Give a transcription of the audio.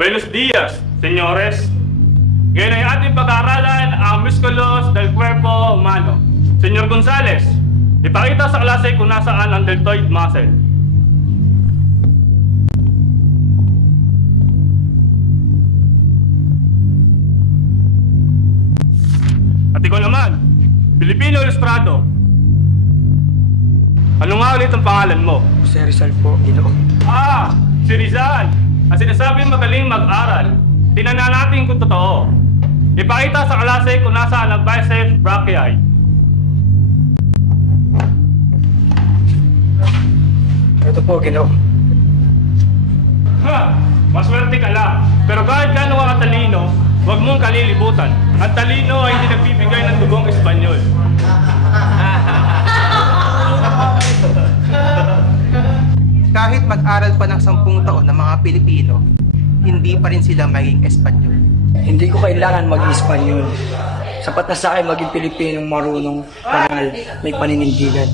Buenos dias, señores. Ngayon ay ating pag-aaralan ang musculos del cuerpo humano. Senyor Gonzales, ipakita sa klase kung nasaan ang deltoid muscle. At ikaw naman, Filipino Ilustrado. Ano nga ulit ang pangalan mo? Jose Rizal po, Ginoo. Si Rizal. Ang sinasabing magaling mag-aral. Tinanong natin kung totoo. Ipakita sa klase kung nasaan ang biceps brachii. Ito po, Ginoo. Maswerte ka lang. Pero kahit gaano ka katalino, huwag mong kalilibutan. Ang talino ay hindi nagbibigay ng dugong Espanyol. Kahit mag-aral pa ng 10 taon ng mga Pilipino, hindi pa rin sila maging Espanyol. Hindi ko kailangan maging Espanyol. Sapat na sa akin maging Pilipinong marunong, parangal, may paninindigan.